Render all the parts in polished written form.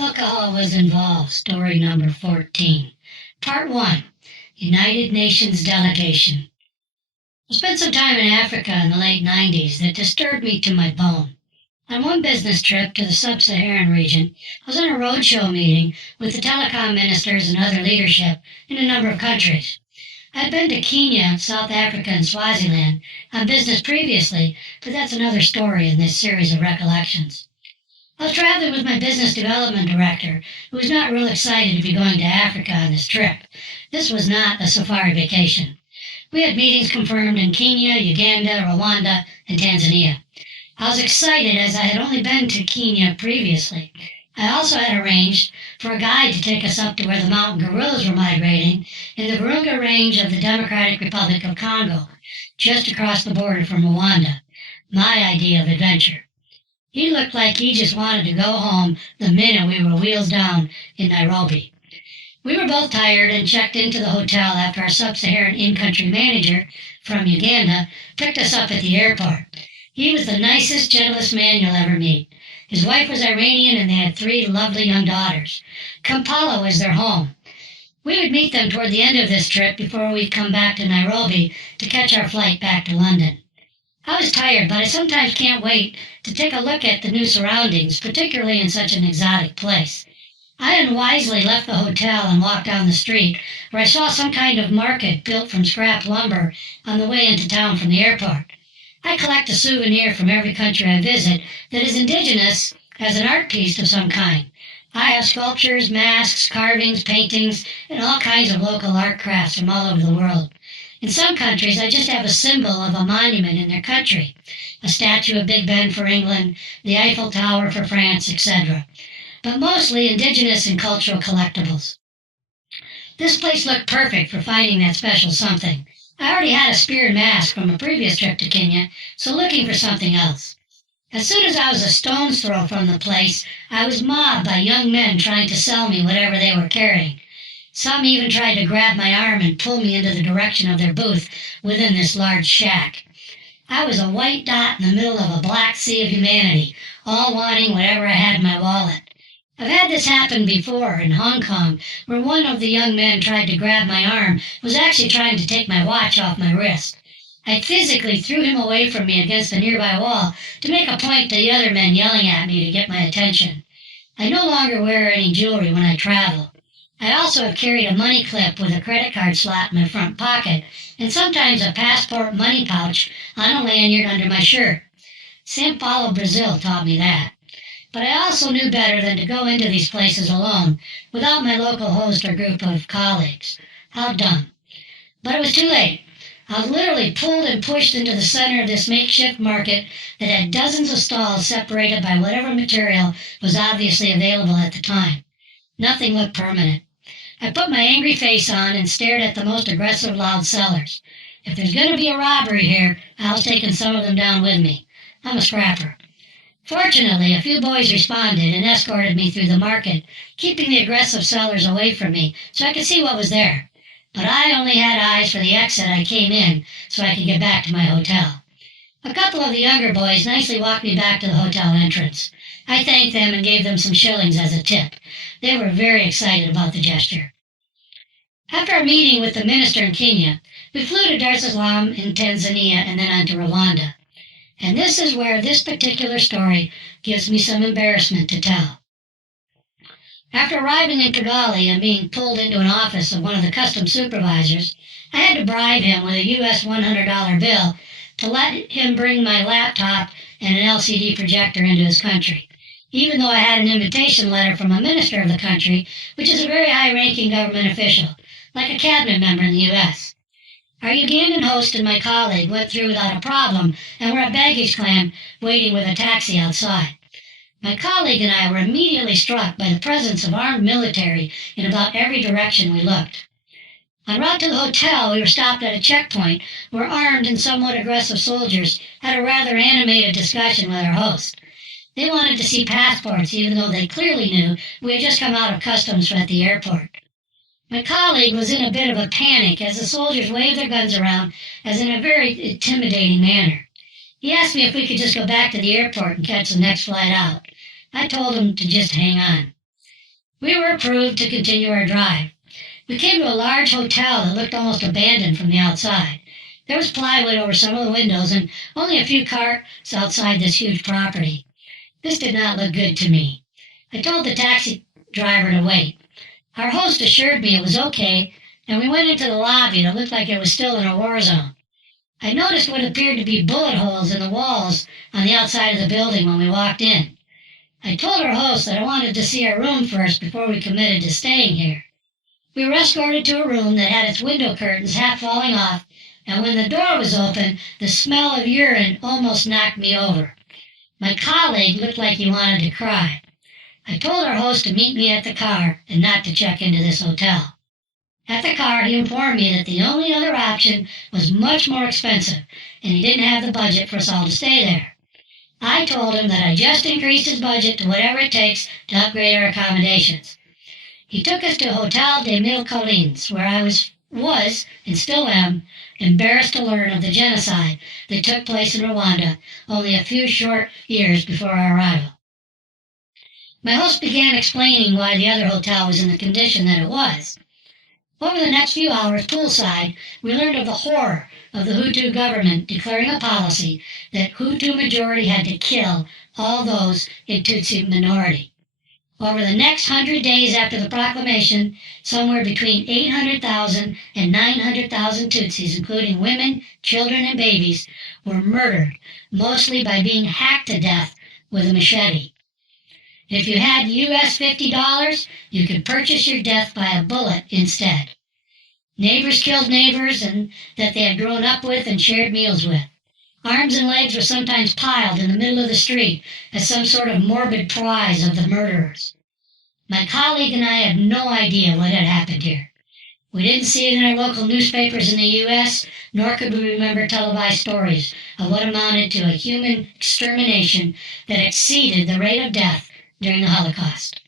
Alcohol was involved, story number 14. Part 1, United Nations Delegation. I spent some time in Africa in the late 90s that disturbed me to my bone. On one business trip to the sub-Saharan region, I was on a roadshow meeting with the telecom ministers and other leadership in a number of countries. I'd been to Kenya, South Africa, and Swaziland on business previously, but that's another story in this series of recollections. I was traveling with my business development director, who was not real excited to be going to Africa on this trip. This was not a safari vacation. We had meetings confirmed in Kenya, Uganda, Rwanda, and Tanzania. I was excited as I had only been to Kenya previously. I also had arranged for a guide to take us up to where the mountain gorillas were migrating in the Virunga Range of the Democratic Republic of Congo, just across the border from Rwanda. My idea of adventure. He looked like he just wanted to go home the minute we were wheels down in Nairobi. We were both tired and checked into the hotel after our sub-Saharan in-country manager from Uganda picked us up at the airport. He was the nicest, gentlest man you'll ever meet. His wife was Iranian and they had 3 lovely young daughters. Kampala was their home. We would meet them toward the end of this trip before we'd come back to Nairobi to catch our flight back to London. I was tired, but I sometimes can't wait to take a look at the new surroundings, particularly in such an exotic place. I unwisely left the hotel and walked down the street, where I saw some kind of market built from scrap lumber on the way into town from the airport. I collect a souvenir from every country I visit that is indigenous as an art piece of some kind. I have sculptures, masks, carvings, paintings, and all kinds of local art crafts from all over the world. In some countries, I just have a symbol of a monument in their country, a statue of Big Ben for England, the Eiffel Tower for France, etc. But mostly indigenous and cultural collectibles. This place looked perfect for finding that special something. I already had a spear and mask from a previous trip to Kenya, so looking for something else. As soon as I was a stone's throw from the place, I was mobbed by young men trying to sell me whatever they were carrying. Some even tried to grab my arm and pull me into the direction of their booth within this large shack. I was a white dot in the middle of a black sea of humanity, all wanting whatever I had in my wallet. I've had this happen before in Hong Kong, where one of the young men tried to grab my arm, was actually trying to take my watch off my wrist. I physically threw him away from me against a nearby wall to make a point to the other men yelling at me to get my attention. I no longer wear any jewelry when I travel. I also have carried a money clip with a credit card slot in my front pocket, and sometimes a passport money pouch on a lanyard under my shirt. São Paulo, Brazil taught me that. But I also knew better than to go into these places alone, without my local host or group of colleagues. How dumb. But it was too late. I was literally pulled and pushed into the center of this makeshift market that had dozens of stalls separated by whatever material was obviously available at the time. Nothing looked permanent. I put my angry face on and stared at the most aggressive loud sellers. If there's going to be a robbery here, I was taking some of them down with me. I'm a scrapper. Fortunately, a few boys responded and escorted me through the market, keeping the aggressive sellers away from me so I could see what was there. But I only had eyes for the exit I came in so I could get back to my hotel. A couple of the younger boys nicely walked me back to the hotel entrance. I thanked them and gave them some shillings as a tip. They were very excited about the gesture. After our meeting with the minister in Kenya, we flew to Dar es Salaam in Tanzania and then on to Rwanda. And this is where this particular story gives me some embarrassment to tell. After arriving in Kigali and being pulled into an office of one of the customs supervisors, I had to bribe him with a US $100 bill to let him bring my laptop and an LCD projector into his country, even though I had an invitation letter from a minister of the country, which is a very high-ranking government official, like a cabinet member in the U.S. Our Ugandan host and my colleague went through without a problem and were at baggage claim waiting with a taxi outside. My colleague and I were immediately struck by the presence of armed military in about every direction we looked. En route to the hotel, we were stopped at a checkpoint where armed and somewhat aggressive soldiers had a rather animated discussion with our host. They wanted to see passports, even though they clearly knew we had just come out of customs at the airport. My colleague was in a bit of a panic as the soldiers waved their guns around as in a very intimidating manner. He asked me if we could just go back to the airport and catch the next flight out. I told him to just hang on. We were approved to continue our drive. We came to a large hotel that looked almost abandoned from the outside. There was plywood over some of the windows and only a few cars outside this huge property. This did not look good to me. I told the taxi driver to wait. Our host assured me it was okay, and we went into the lobby that looked like it was still in a war zone. I noticed what appeared to be bullet holes in the walls on the outside of the building when we walked in. I told our host that I wanted to see our room first before we committed to staying here. We were escorted to a room that had its window curtains half falling off, and when the door was open, the smell of urine almost knocked me over. My colleague looked like he wanted to cry. I told our host to meet me at the car and not to check into this hotel. At the car, he informed me that the only other option was much more expensive, and he didn't have the budget for us all to stay there. I told him that I just increased his budget to whatever it takes to upgrade our accommodations. He took us to Hotel des Mille Collines, where I was, and still am, embarrassed to learn of the genocide that took place in Rwanda only a few short years before our arrival. My host began explaining why the other hotel was in the condition that it was. Over the next few hours, poolside, we learned of the horror of the Hutu government declaring a policy that Hutu majority had to kill all those in Tutsi minority. Over the next 100 days after the proclamation, somewhere between 800,000 and 900,000 Tutsis, including women, children, and babies, were murdered, mostly by being hacked to death with a machete. If you had US $50, you could purchase your death by a bullet instead. Neighbors killed neighbors and that they had grown up with and shared meals with. Arms and legs were sometimes piled in the middle of the street as some sort of morbid prize of the murderers. My colleague and I had no idea what had happened here. We didn't see it in our local newspapers in the U.S., nor could we remember televised stories of what amounted to a human extermination that exceeded the rate of death during the Holocaust.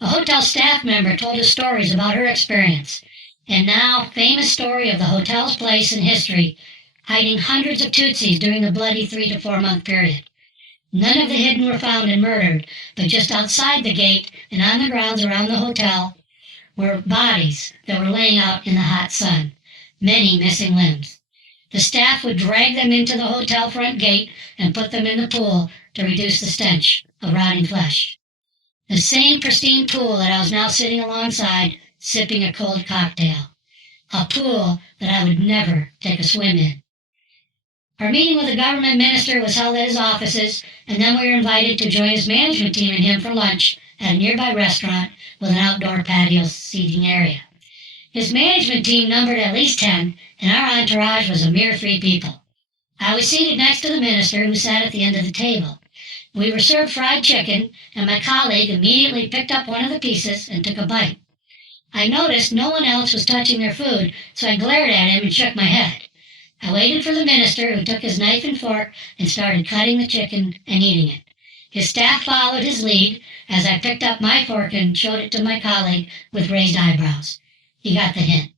A hotel staff member told us stories about her experience, and now famous story of the hotel's place in history, hiding hundreds of Tutsis during the bloody 3 to 4 month period. None of the hidden were found and murdered, but just outside the gate and on the grounds around the hotel were bodies that were laying out in the hot sun, many missing limbs. The staff would drag them into the hotel front gate and put them in the pool to reduce the stench of rotting flesh. The same pristine pool that I was now sitting alongside, sipping a cold cocktail. A pool that I would never take a swim in. Our meeting with the government minister was held at his offices, and then we were invited to join his management team and him for lunch at a nearby restaurant with an outdoor patio seating area. His management team numbered at least 10, and our entourage was a mere 3 people. I was seated next to the minister, who sat at the end of the table. We were served fried chicken, and my colleague immediately picked up one of the pieces and took a bite. I noticed no one else was touching their food, so I glared at him and shook my head. I waited for the minister, who took his knife and fork and started cutting the chicken and eating it. His staff followed his lead as I picked up my fork and showed it to my colleague with raised eyebrows. He got the hint.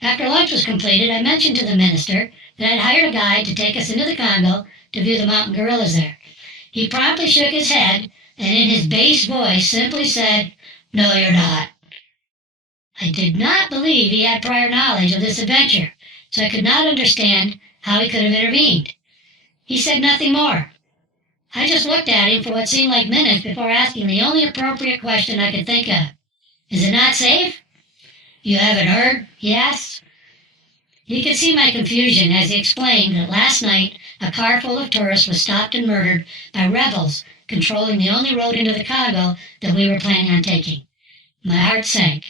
After lunch was completed, I mentioned to the minister that I'd hired a guide to take us into the Congo to view the mountain gorillas there. He promptly shook his head and in his bass voice simply said, "No, you're not." I did not believe he had prior knowledge of this adventure, so I could not understand how he could have intervened. He said nothing more. I just looked at him for what seemed like minutes before asking the only appropriate question I could think of. "Is it not safe?" "You haven't heard?" he asked. You could see my confusion as he explained that last night a car full of tourists was stopped and murdered by rebels controlling the only road into the Congo that we were planning on taking. My heart sank.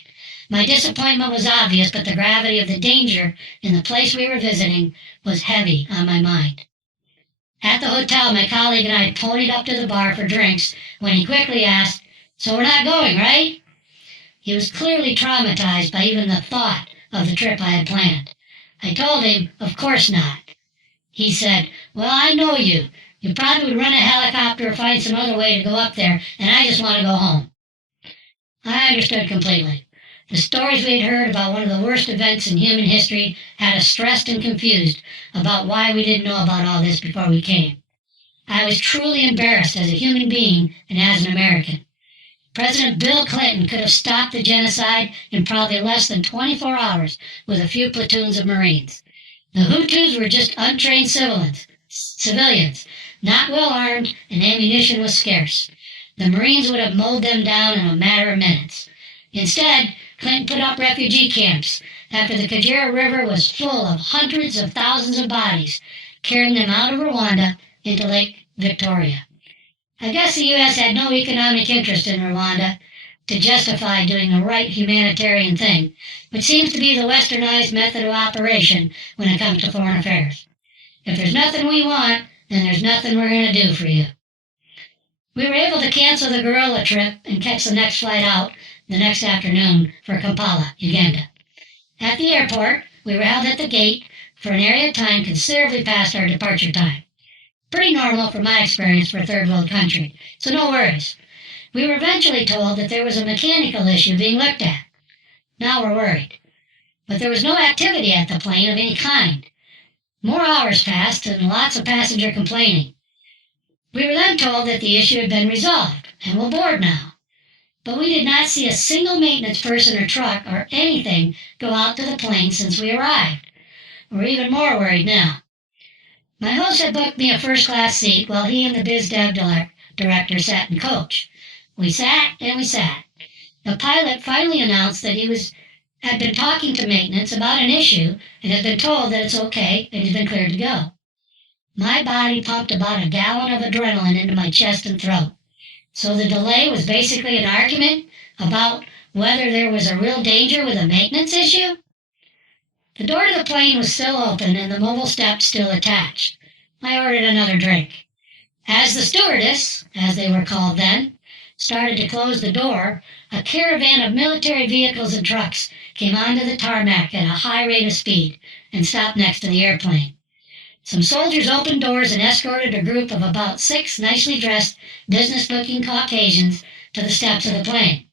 My disappointment was obvious, but the gravity of the danger in the place we were visiting was heavy on my mind. At the hotel, my colleague and I ponied up to the bar for drinks when he quickly asked, "So we're not going, right?" He was clearly traumatized by even the thought of the trip I had planned. I told him, of course not. He said, "Well, I know you. You probably would run a helicopter or find some other way to go up there, and I just want to go home." I understood completely. The stories we had heard about one of the worst events in human history had us stressed and confused about why we didn't know about all this before we came. I was truly embarrassed as a human being and as an American. President Bill Clinton could have stopped the genocide in probably less than 24 hours with a few platoons of Marines. The Hutus were just untrained civilians, not well armed, and ammunition was scarce. The Marines would have mowed them down in a matter of minutes. Instead, Clinton put up refugee camps after the Kagera River was full of hundreds of thousands of bodies, carrying them out of Rwanda into Lake Victoria. I guess the U.S. had no economic interest in Rwanda to justify doing the right humanitarian thing, which seems to be the westernized method of operation when it comes to foreign affairs. If there's nothing we want, then there's nothing we're going to do for you. We were able to cancel the guerrilla trip and catch the next flight out the next afternoon for Kampala, Uganda. At the airport, we were held at the gate for an area of time considerably past our departure time. Pretty normal from my experience for a third world country, so no worries. We were eventually told that there was a mechanical issue being looked at. Now we're worried. But there was no activity at the plane of any kind. More hours passed and lots of passenger complaining. We were then told that the issue had been resolved and we'll board now. But we did not see a single maintenance person or truck or anything go out to the plane since we arrived. We're even more worried now. My host had booked me a first-class seat while he and the biz dev director sat in coach. We sat and we sat. The pilot finally announced that had been talking to maintenance about an issue and had been told that it's okay and he's been cleared to go. My body pumped about a gallon of adrenaline into my chest and throat. So the delay was basically an argument about whether there was a real danger with a maintenance issue? The door to the plane was still open and the mobile step still attached. I ordered another drink. As the stewardess, as they were called then, started to close the door, a caravan of military vehicles and trucks came onto the tarmac at a high rate of speed and stopped next to the airplane. Some soldiers opened doors and escorted a group of about 6 nicely dressed, business-looking Caucasians to the steps of the plane.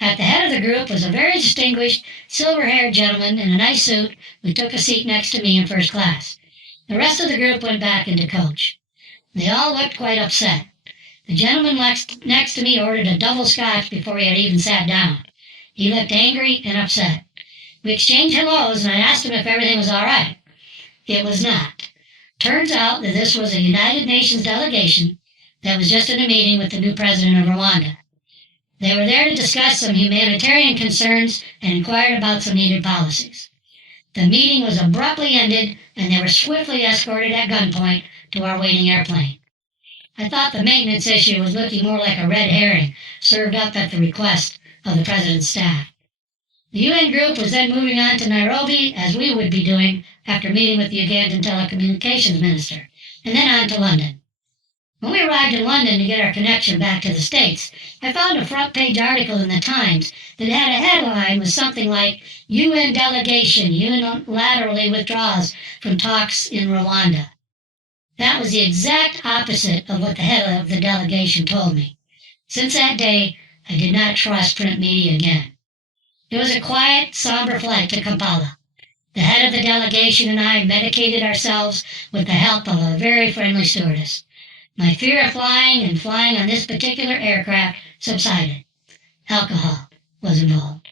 At the head of the group was a very distinguished, silver-haired gentleman in a nice suit who took a seat next to me in first class. The rest of the group went back into coach. They all looked quite upset. The gentleman next to me ordered a double scotch before he had even sat down. He looked angry and upset. We exchanged hellos and I asked him if everything was all right. It was not. Turns out that this was a United Nations delegation that was just in a meeting with the new president of Rwanda. They were there to discuss some humanitarian concerns and inquired about some needed policies. The meeting was abruptly ended and they were swiftly escorted at gunpoint to our waiting airplane. I thought the maintenance issue was looking more like a red herring served up at the request of the president's staff. The UN group was then moving on to Nairobi, as we would be doing after meeting with the Ugandan telecommunications minister, and then on to London. When we arrived in London to get our connection back to the States, I found a front-page article in the Times that had a headline with something like, UN delegation unilaterally withdraws from talks in Rwanda. That was the exact opposite of what the head of the delegation told me. Since that day, I did not trust print media again. It was a quiet, somber flight to Kampala. The head of the delegation and I medicated ourselves with the help of a very friendly stewardess. My fear of flying on this particular aircraft subsided. Alcohol was involved.